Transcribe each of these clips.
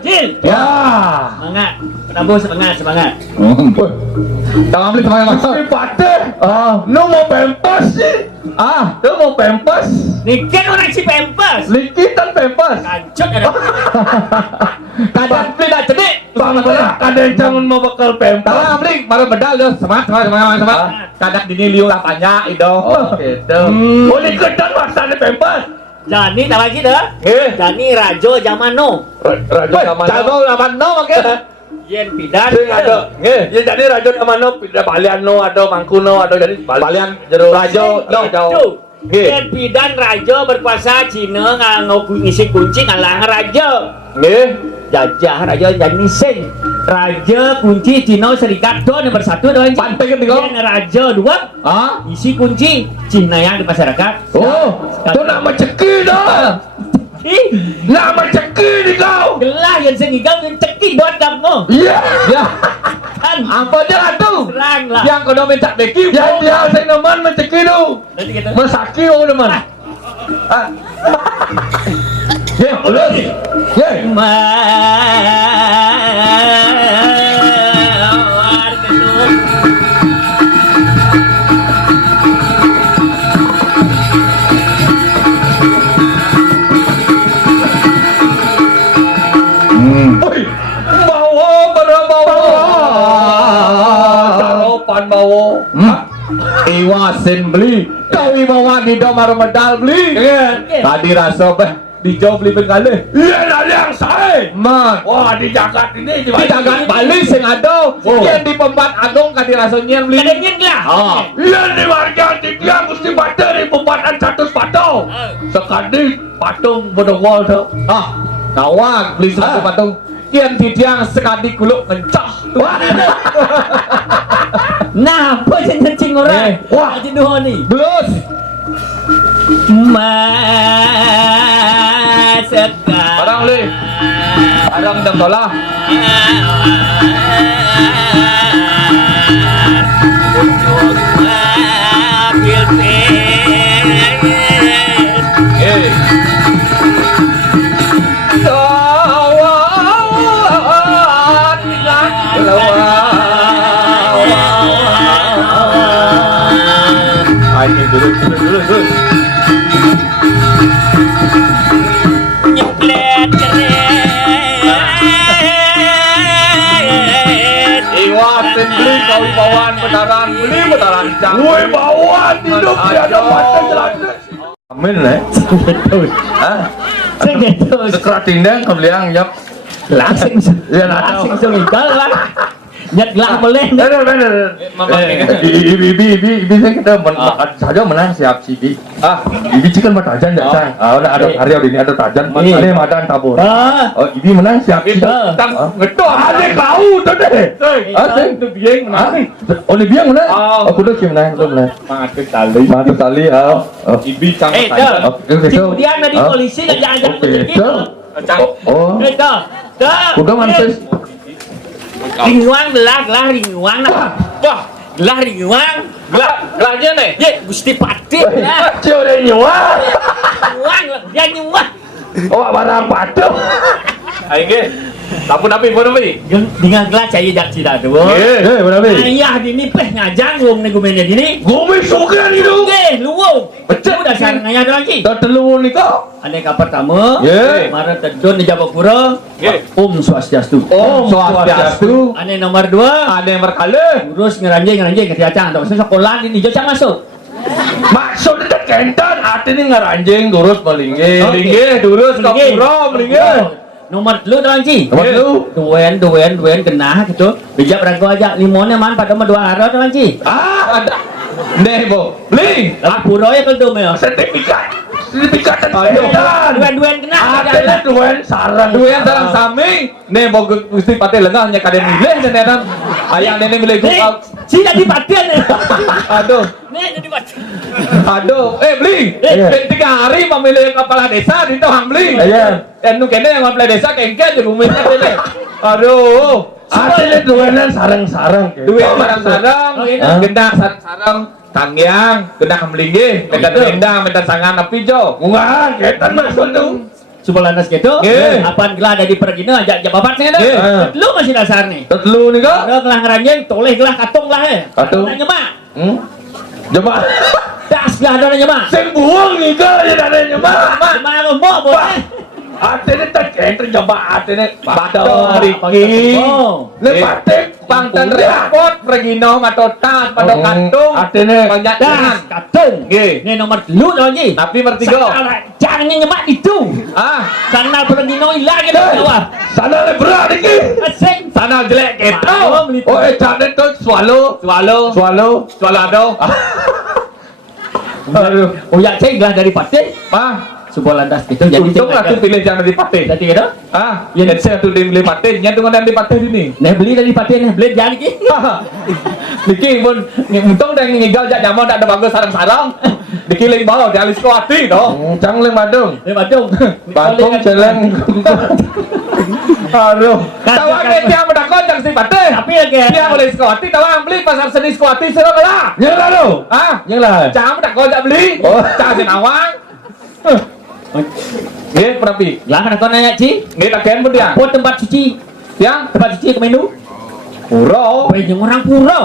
Jil. Ya. Semangat. Prabu semangat. Tama beli semangat. Mesti pate. Nu mau pempas sih. Nu mau pempas. Niken orang si pempas. Likitan pempas. Kancut ada. Kadang beli dah cedik. Kadang jangan mau bakal pempas. Tama beli baru bedal dia semangat. Kadang dini liu lapanya itu. Oh gitu. Oh likitan maksudnya pempas. Jani tak lagi dah. Jani Rajo Jamano. Raja Kamano. Jago lawan no makin. Yen pidan. Sing ada. Ya jadi Raja Kamano pindah Baliano ada Mangkuno ada jadi Balian jero Rajo Tuh. Yen pidan Rajo berkuasa Cina ngisi kunci ngalang Rajo. Nggih. Jajah Raja Jani Sing. Raja kunci Cina Serikat do nomor 1 doang. Pantai kan tiga. Yen Raja 2 isi kunci Cina yang di masyarakat. Oh, itu nama ceki dah. Nama ceki ni kau. Gelah yang sengigang yang ceki buat kamu. Iya. Ya. Kan Apa dia tu? serang lah. Yang kau minta beki. Yang dia saya neman menceki tu. Nanti kita Masaki oh teman. Ya, boleh. Ya. mawar gedung. Oi, bawa berbawa. Taropan bawa. Iwasin beli. Kau ibawan di domar medal beli. Tadi rasa dijauh beli bengkali. Iya lah yang saya. Man. Wah di Jakarta ini Di dagang Bali sing ada. Yang di Pempat Agung kadi rasanya beli. Kadangnya lah. Iya di warga tiga mesti baca di pembatan 100 patung. Sekali patung bodongol tu. Kawak beli satu patung. Kian tidiang sekali kuluk mencah. Nah, apa yang ngencing orang? Wah. Jenuh ni. Belus. Masakan. Barang beli. Barang jam solah. Untuk ambil Dulu. nyeplet keren. Iwasin beli kau ibawan benaran jang. Woi bawaan hidup dia ada patung jelas. Amin le. Segetus. Sekerat tindang kau liang yap. Langsing sumikal lah. Nyet lah boleh. Ibi saya kita saja menang siap si Ibi. Ibi cikan mah tajan ya sang. Ada karya ini ada tajan. Ada madan tabur. Ibi menang siap si. Ngetok ada kau tu deh. Itu biang menang. Oh ni biang menang. Aku dah menang. Mati tali. Ibi sang tajan. Kemudian di polisi ngajak-ngajak begitu. Oh. Udah mantis. Ringwang gelah ringwang lah. Wah, gelah ringwang. Gelahnya nih. Ye, Gusti Pati lah. Cio dah nyawa. Ringwang, dia nyuwah. Oh barang patung. Ayo Tapu nabi, pun nabi. Dengan gelah caya jak cida tu. Pun nabi. Ayah dini peh ngajang wong nego mene dini. Gumi suka ni tu. Oke, luwung. Betul dah sarang ayah tu lagi. Dah telur ni kau. Aneka pertama, Ye. mara tedun di Jabapura. Om Swastiastu. Om Swastiastu. Ane nomor 2, Ada yang berkala. urus ngeranjing ke Tiacang. Tak usah sekolah ni jocang masuk. Maksud dekat kentan. Artinya ngaranjing durus melingge. Okey. Durus kau pura melingge. Nomor lu Tranci. Nomor lu. Duen kena gitu. Bijak berangko aja limonnya man pada nomor 2 haro Tranci. Ada. Nih bo. Ling. Puro ya kalau meo. Sertifikat dan Duen kena. ada duen sarang Dua yang dalam sami. Nih bo gusti pati lengah hanya kadang milih dan kadang ayang nenek milih kau. Cina di patian ya. Aduh. Nih jadi patian. Aduh. Beli. 3 hari memilih kepala desa di Tohang beli. Iya. Nu kene yang kepala desa kengke di bumi ini. Aduh. ada duenan sarang-sarang Dua sarang-sarang. Gendak sarang. Tangyang, gendak melinggi, dekat rendang, dekat sangan api jo. wah ketan maksud tu Supalandas gitu. Nggih. Apaan gelah dari pergino ajak babat sing Nggih. ada. Lu masih dasar nih. Tetelu nih kok. Ada gelah ngeranjing toleh gelah katung lah Katung. Ada nyemak. Jemaah. Das gelah ada nyemak. Sing buang nih kok ya ada jemaah. Nyemak ngomong boleh. Atene tak enter jemaah atene Bato Riki. Le patek pangtan repot Regino matotas pada kantung. Atene Banyak Das jangan. katung. Nggih. Ini nomor dulu lagi. Tapi mertigo. Jangan nyemak itu. Ah, Karena pergino hilang gitu bawah. sana le berat iki. Asing. sana jelek gitu. Oh jane tu swallow. Swallow ado. Aduh. Oh ya cek gelah dari Patih. Ah, Supalandas gitu. Jadi untung lah tu pilih jangan di patih. Jadi gitu. Ah, ya saya tu di pilih patih. Nya tu ngan di patih ini. Nah beli dari Patih nih, beli jadi ki. Niki pun untung dah ngigal jak nyaman tak ada bagus sarang-sarang. Niki lagi bawa di alis kuati doh. Cang le madung. Ini Badung. Bangkong celeng. Aduh. Tawang ni tiang mendakon jangan si patih. Tapi ya kayak Tiang boleh sekuati, tawang beli pasar seni sekuati serang lah. Yang lalu. Ah, Yang lah. jangan mendakon jak beli. Oh. Jangan sinawang. Nggih, berapi? lah kan kau nanya Ci, Nggih, lakian pun dia. apa tempat suci? Tiang Tempat suci ke menu? puro. Banyak orang pura.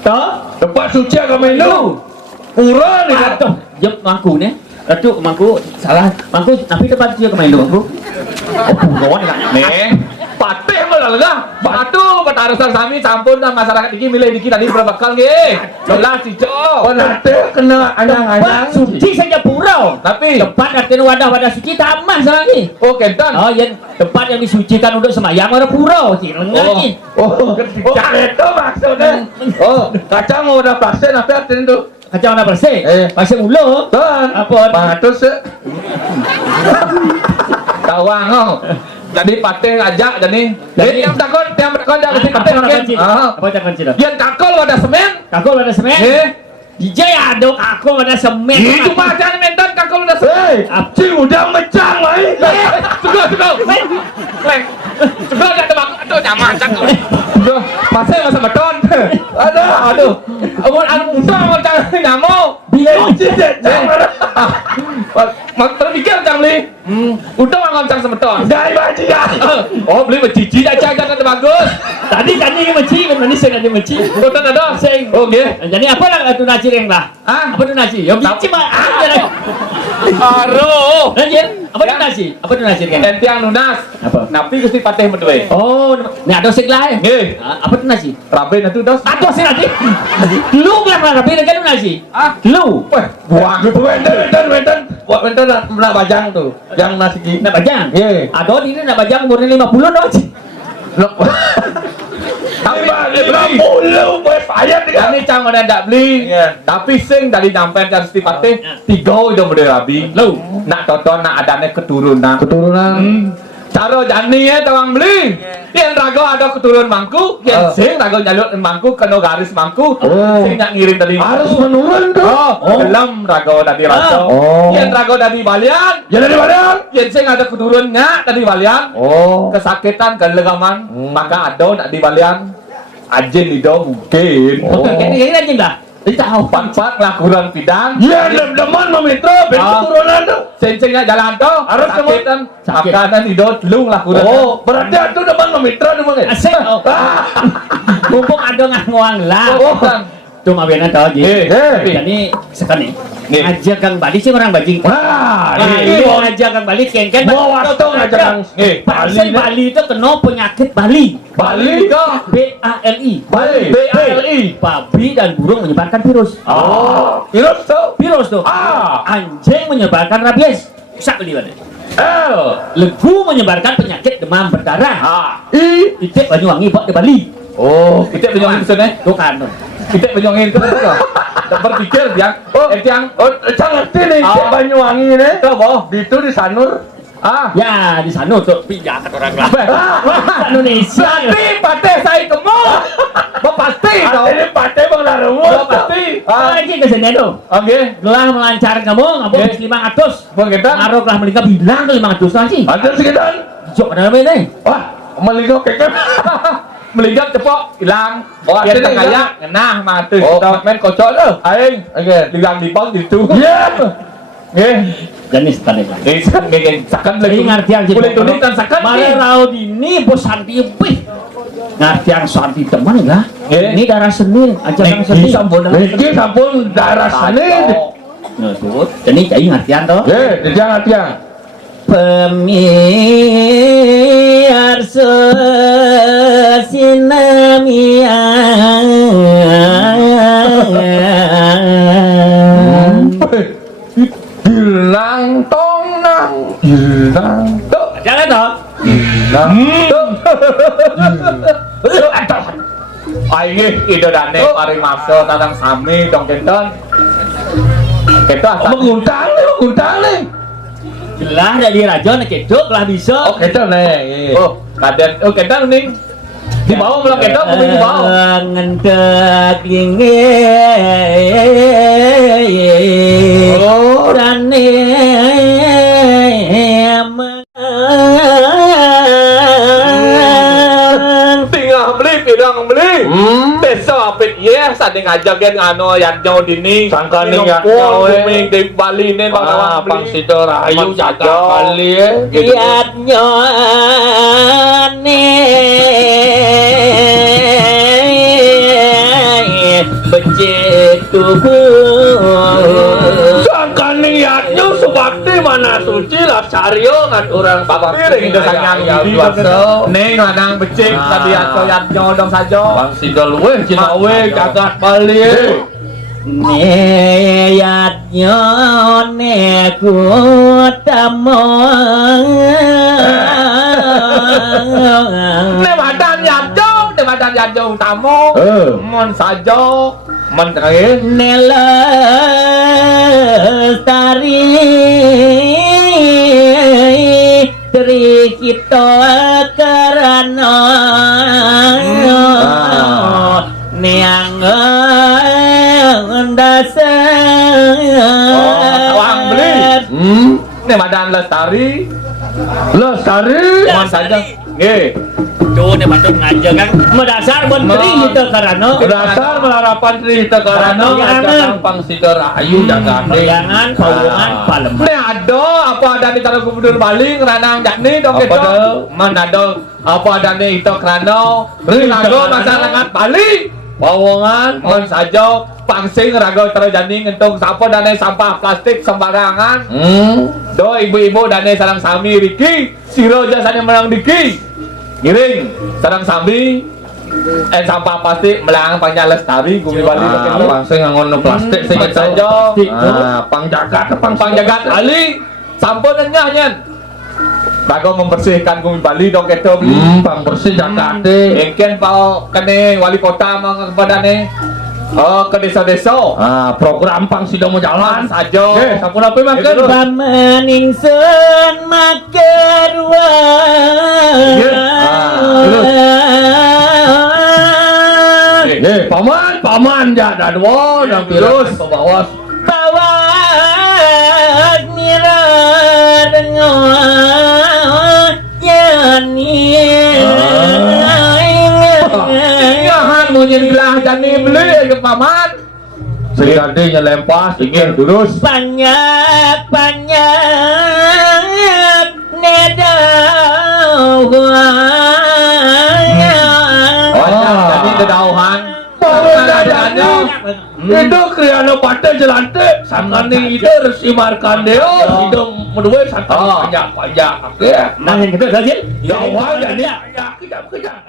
Toh? Tempat suci agama Hindu. Pura nih kan. Tuh, jom mangku nih. Ratu mangku salah. Mangku tapi tempat suci ke menu mangku. Oh, pura nih kan. Nih, patih malah lah. Batu, patarusan sami campur dan masyarakat ini milih dikit tadi berapa kali nggih. Jelas cico. Oh nanti kena Tempat anyang-anyang. suci saja pura. Tapi, Tempat artinya wadah-wadah suci taman lagi. oh kentan. Oh, yang tempat yang disucikan untuk sembahyang orang pura. Ci, lengan Oh. Ci. Oh, itu maksudnya. Oh, kacang mau udah pasien apa artinya itu? Kacau nak bersih. Pasir mulu. Tuan. Apa? Patus se. Tawang oh. Jadi patih ajak jadi. Jadi- Tiang takon dah mesti patih Apa nak mungkin. kunci? Ah. Apa nak kunci dah? Yang takol ada semen. Kakul ada semen. Eh, DJ ada kakul ada semen. itu macam mentan kakol ada semen. Hei, cing udah mecang mai. Sudah. Leng. Sudah ada tebak. Aduh, nyaman cakap. Sudah, masih masa beton. Aduh. Amun anu muda macam nyamuk. Bilang cing cang. Mak terpikir cang li. Udah ngomong semeton. Dai bajingan. Oh, beli becici aja kan ada bagus. Tadi ini meci, mana sih ada meci? Betul ada. Sing. Oh, nggih. Jadi apa lah tu nasi yang lah? Ah, Apa tu nasi? Yang bici mah. aduh. Lanjut. Apa tu nasi? Apa tu nasi kan? Entiang lunas. Apa? Napi gusti patih medwe. Oh, ni ada sik lah. Nggih. Apa tu nasi? Rabe nanti dos. Ada sih nanti. Lu lah tapi dengan nasi. Ah, Lu. weh, buang. Wenten. Buat wenten nak bajang tuh. Yang nasi ki. Nak bajang? Ye. Ada di ni nak bajang umurnya 50 dah. Tapi Puluh buat payah nih kan. kami cang ada ndak beli. Iya. Tapi sing dari nyampean kan gusti patih tiga udah model rabi. Lu. Nak tonton nak adane keturunan. Keturunan. Cara jani ya tawang beli. Yang rago ada keturunan mangku, yang sing rago jalur mangku kena garis mangku. Oh. Sing nak ngirim dari Harus mangku. menurun tuh. Dalam rago dari raso. Oh. Yang rago dari balian. Ya dari mana? Yang sing ada keturunannya dari balian. Oh. Kesakitan kelegaman, maka ada nak di balian. Ajin itu mungkin. Oh. Ini anjing dah. Ini tahu. Empat lakuran pidang. Ya deman memitro. Keturunan tuh. Sing-singnya jalan tuh. Harus sakitan. Sakit. Makanan itu lung lakuran. Oh, berarti itu deman memitro nih bang. Asik. Oh. Mumpung ada ngoang lah. Oh, kan. Tu mabena tahu je. Jadi sekali. Nih. Aja Kang Bali sih orang bajing. Wah, Bali aja Kang Bali kengken. Bawa waktu aja Kang. Bali Bali itu kena penyakit Bali. Bali kah? BALI. Bali. BALI. Babi dan burung menyebarkan virus. Oh, virus tuh. Virus tuh. Ah. Anjing menyebarkan rabies. Sak beli mana? L. Legu menyebarkan penyakit demam berdarah. I. Itik Banyuwangi buat di Bali. Oh, Kita penyongin kesana. Tuh kan. Kita penyongin kesana. Tak berpikir dia. Oh. Yang. Oh, cang ngerti nih, Ah. Banyuwangi nih. Itu boh. Itu di Sanur. Ah. Ya di sana tuh pijakan orang lah. Indonesia. Tapi patih saya temu. Pasti dong. Ini pate bang Darumu. Oh, pasti. Lagi ke sini tuh. Oke. Gelah melancar kamu, ngabung Oke. 500. Bang kita. Ngaruh gelah melingkap bilang ke 500 lagi. Ada sekitar. Jok ada apa ini? Wah, melingkap kekep. Melingkap cepok hilang. Oh, Dia ada tak hilang. kayak ngenah mati. Oh. Main kocok tuh. Aing. Oke. Ligang di pong gitu. Iya. Nggih. jenis tadi. Sakan Jadi ngartian gitu. Boleh tulis kan sakan. Malah raud ini bos santi pih. Ngartian santi teman lah. Ini darah Senin, ajaran Senin. Niki sampun darah Senin. Nah, tuh. Jadi cai ngartian toh. Jangan tiang. Pemiar sesinamian. Hilang tonang, hilang tok, Jangan toh. hilang tok. Aing ide dane paring masuk tatang sami dong kenton. Kenton asal Mengundang nih. Lah dari raja nak kedok lah bisa. Oh, kita nih. oh kaden kenton ning di bawah belum kenton kudu di bawah. Ngentek linge. Oh, Rane Tinggal beli pidang beli. Besok apit ye sading ajaken anu yatnyo dini. Sangkane yatnyo yatnyo, ming di Bali nen bang Pang Sido Rahayu jaga kali Lihat nyone becek tubuh. Sangkane yatnyo subakti mana suci lah Saryo ngan orang Piring itu sayang di ning lanang becik tadi atau yatnyo dong saja. Pang Sido luweh cina we jagat Bali. Neyat nyone kutamong Ne madan yatnyo utama. Mon saja mon terakhir. Nelestari Tri kita karana Neang dasar Wang beli. Ne madan lestari. Lestari. Mon saja. Nggih. Tuh nih patut ngajak kan Mendasar menteri gitu karena Dasar melarapan Tri Tegarano ajakan Pang Sido Rahayu jaga Bayangan, Pawungan, Palembang. Ne ada apa ada di tanah gubernur Bali ngeranang jakni dong Apa kita. dah? Man ada apa ada di itu kerana Rinago masyarakat Bali. Pawongan. Mon saja pangsing rago terjadi ngentung sapa dane sampah plastik sembarangan. Do ibu-ibu dane sarang sami Riki, siro jasane menang Diki. Giring sarang sami sampah plastik melang panjang lestari Bumi Bali Pang sing ngono plastik sing saja. Pang jagat Pang jagat Ali sampun nyanyian. Bago membersihkan Bumi Bali dong kita beli. Pang bersih jakate. Mungkin pau kene wali kota mengkepadane ke desa-desa. Program Pang Sido mau jalan Saja. sampun apa makan? Pamaningsen makerwa Paman jadan wo nang Terus. bawas. Bawas mira dengon yani Ingahan munyin gelah jani beli ke paman. Sekadinya lempas ingin terus. banyak nedau Jadi kedauhan. Itu kriana pada jelante sangane itu resi markandeo itu menurut santai panjang. Oke. nah yang kedua Dajil Ya wah jadi ya kejap.